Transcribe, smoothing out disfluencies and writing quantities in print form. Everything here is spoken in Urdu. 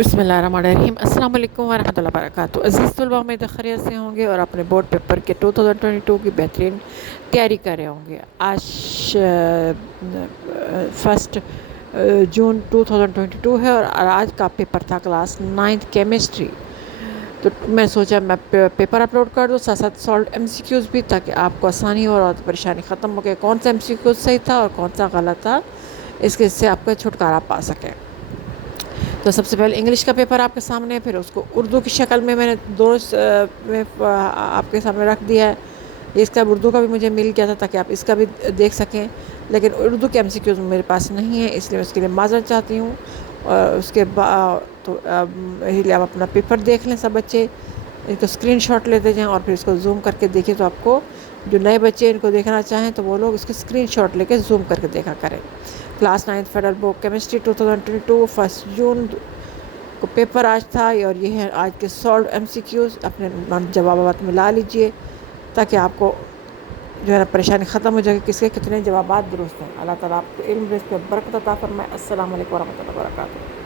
بسم اللہ الرحمن الرحیم۔ السلام علیکم ورحمۃ اللہ وبرکاتہ۔ عزیز طلباء، امید خیریت سے ہوں گے اور اپنے بورڈ پیپر کے 2022 کی بہترین تیاری کر رہے ہوں گے۔ آج 1 جون 2022 ہے اور آج کا پیپر تھا کلاس 9 کیمسٹری۔ تو میں سوچا میں پیپر اپلوڈ کر دوں، ساتھ ساتھ سالٹ ایم سی کیوز بھی، تاکہ آپ کو آسانی ہو اور پریشانی ختم ہو گئی کون سا ایم سی کیوز صحیح تھا اور کون سا غلط تھا، اس سے آپ کا چھٹکارا پا سکیں۔ تو سب سے پہلے انگلش کا پیپر آپ کے سامنے ہے، پھر اس کو اردو کی شکل میں نے دونوں میں آپ کے سامنے رکھ دیا ہے۔ اس کا اردو کا بھی مجھے مل گیا تھا تاکہ آپ اس کا بھی دیکھ سکیں، لیکن اردو کے ایم سی کیوز میرے پاس نہیں ہے، اس لیے اس کے لیے معذرت چاہتی ہوں۔ اور اس کے بعد تو اسی لیے آپ اپنا پیپر دیکھ لیں، سب بچے ان کو اسکرین شاٹ لیتے جائیں اور پھر اس کو زوم کر کے دیکھیں۔ تو آپ کو جو نئے بچے ان کو دیکھنا چاہیں تو وہ لوگ اس کے اسکرین شاٹ لے کے زوم کر کے دیکھا کریں۔ کلاس 9 فیڈرل بورڈ کیمسٹری 2022 1 جون کو پیپر آج تھا، اور یہ ہے آج کے سالڈ ایم سی کیوز۔ اپنے جوابات ملا لیجئے تاکہ آپ کو جو ہے نا پریشانی ختم ہو جائے کہ کس کے کتنے جوابات درست ہیں۔ اللہ تعالیٰ آپ کو علم رزق پہ برکت عطا فرمائے۔ السلام علیکم ورحمۃ اللہ وبرکاتہ۔